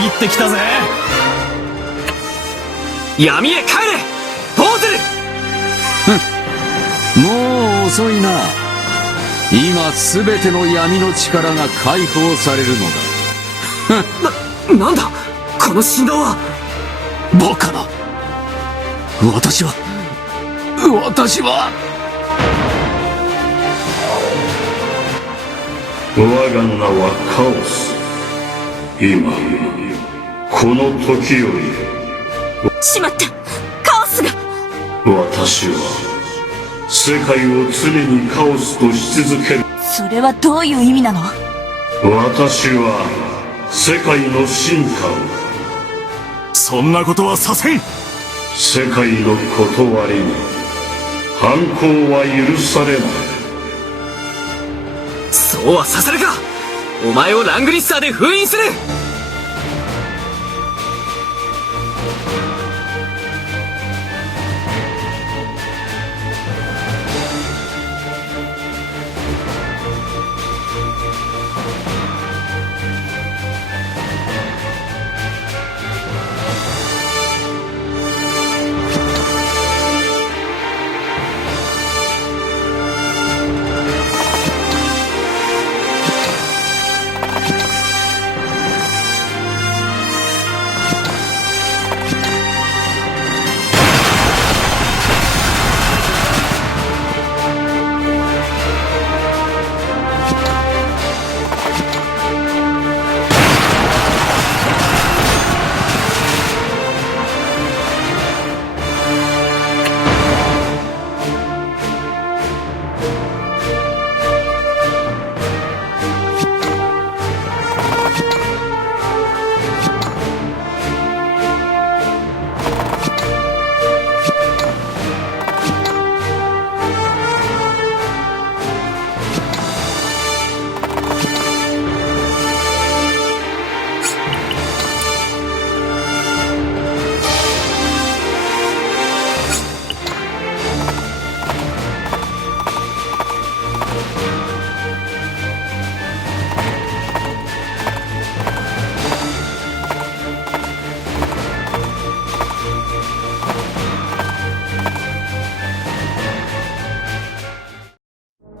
ぎってきたぜ。闇へ帰れボーズル。もう遅いな。今すべての闇の力が解放されるのだ。なんだこの振動は。バカな。私は我が名はカオス。今この時よりしまった、カオスが。私は世界を常にカオスとし続ける。それはどういう意味なの？私は世界の進化を。そんなことはさせん。世界の断りに反抗は許されない。そうはさせるか。お前をラングリッサーで封印する。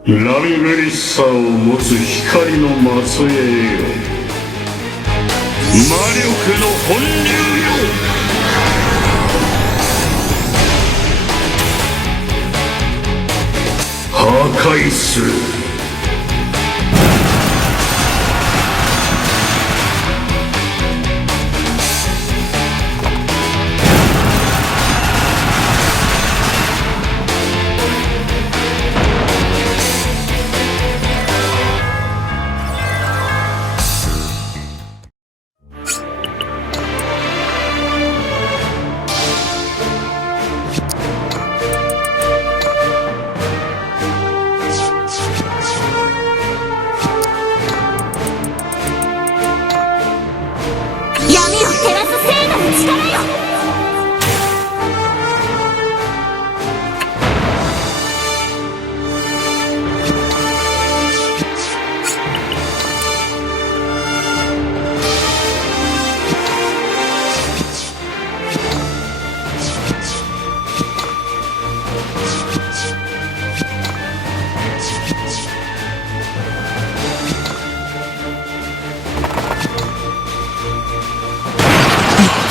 ラングリッサーを持つ光の末裔よ、魔力の本流よ。破壊する。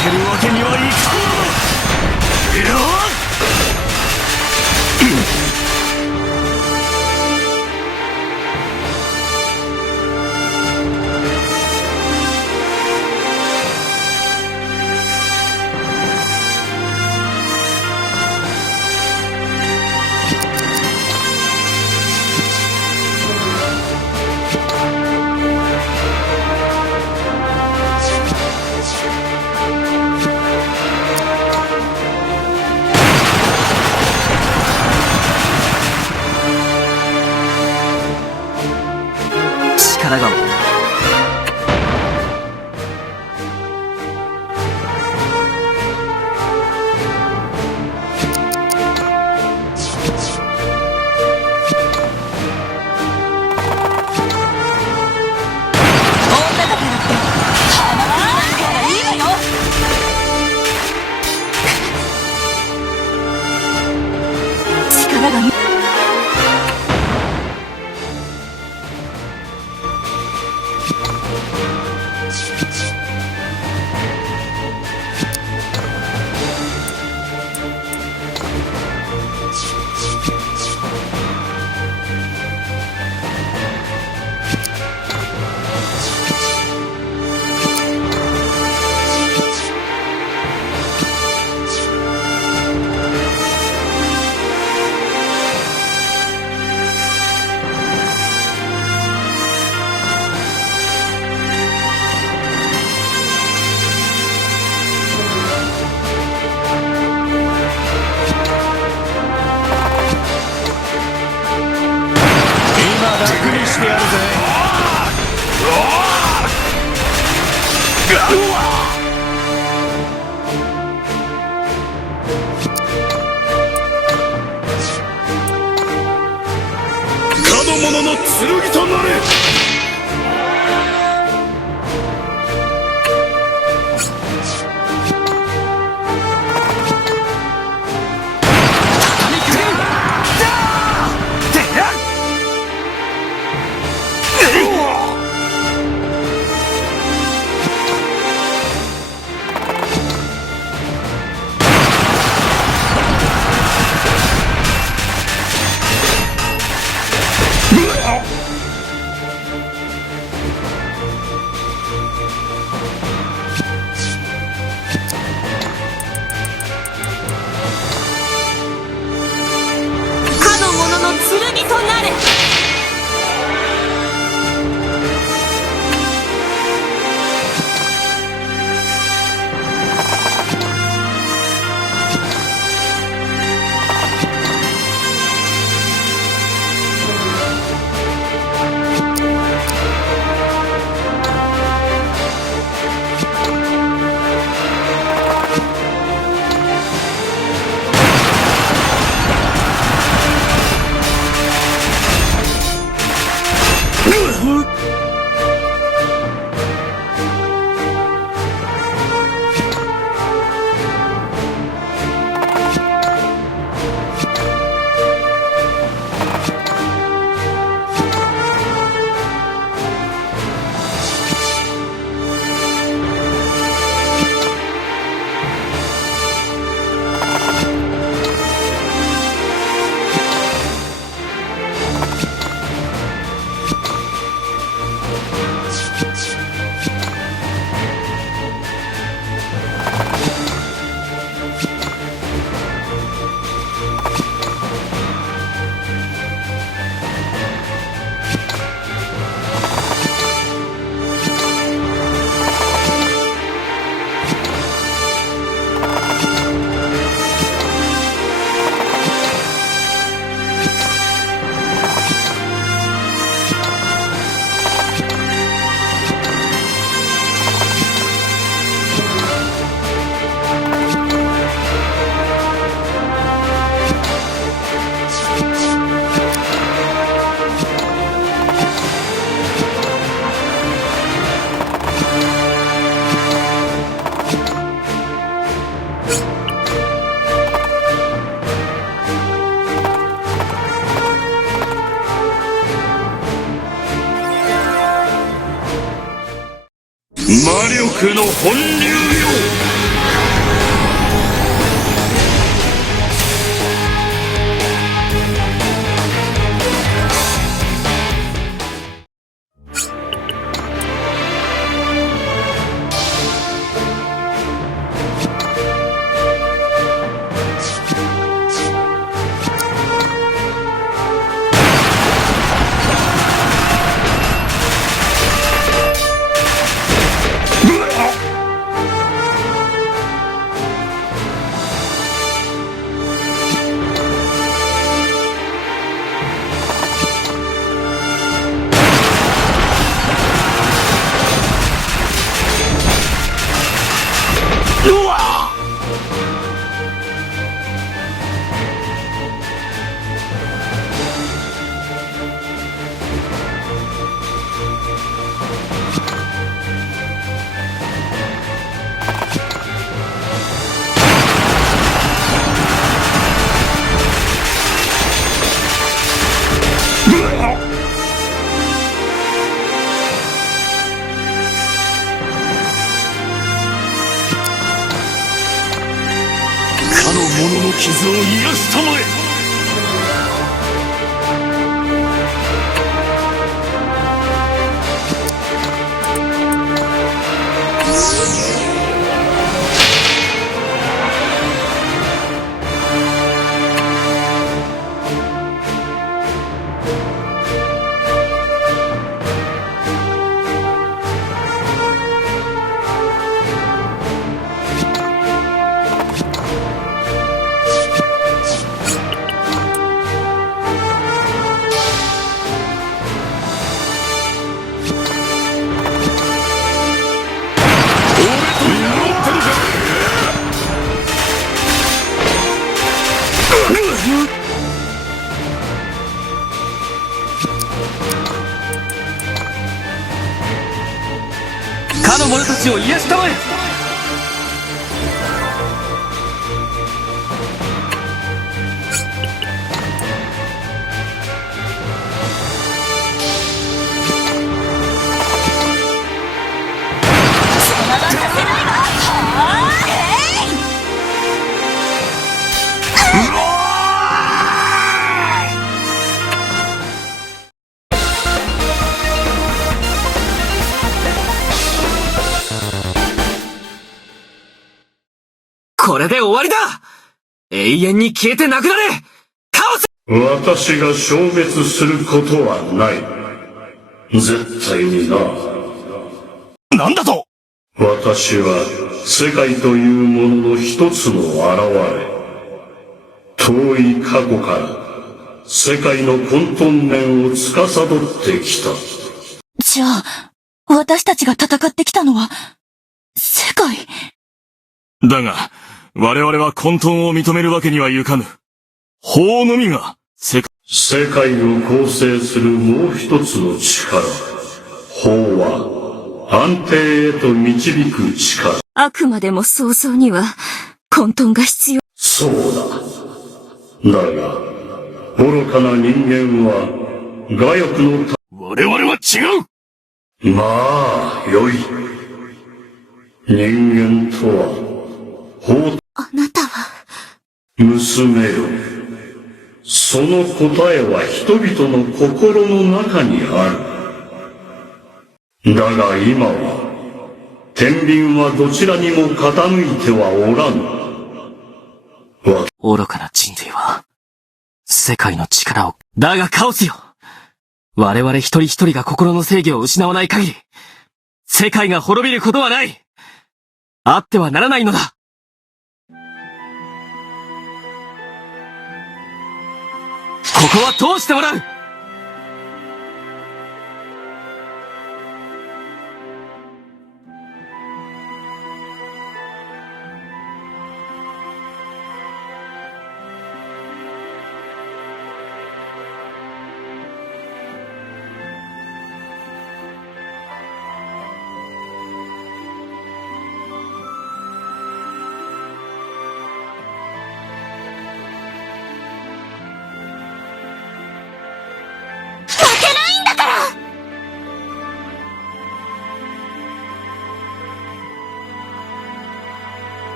けるわけにはいかん。力がしてやるぜ。かの者の剣となれ。かの者の剣となれ。魔力の本流よ。かの者の傷を癒したまえ。かの者たちを癒したまえ。これで終わりだ。永遠に消えてなくなれ。カオス。私が消滅することはない。絶対にな。なんだと。私は世界というものの一つの現れ。遠い過去から世界の混沌面を司ってきた。じゃあ、私たちが戦ってきたのは、世界？だが、我々は混沌を認めるわけにはいかぬ。法のみが世界を構成するもう一つの力。法は安定へと導く力。あくまでも創造には混沌が必要。そうだ。だが、愚かな人間は我欲の我々は違う。まあ、よい。人間とは、あなたは。娘よ。その答えは人々の心の中にある。だが今は、天秤はどちらにも傾いてはおらぬ。愚かな人類は、世界の力を。だがカオスよ。我々一人一人が心の制御を失わない限り、世界が滅びることはない。あってはならないのだ。ここは通してもらう。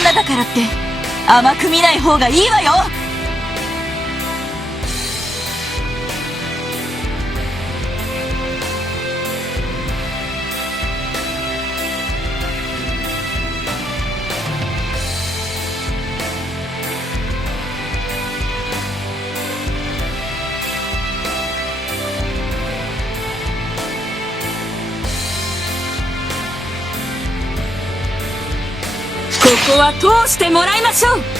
女だからって甘く見ない方がいいわよ。ここは通してもらいましょう。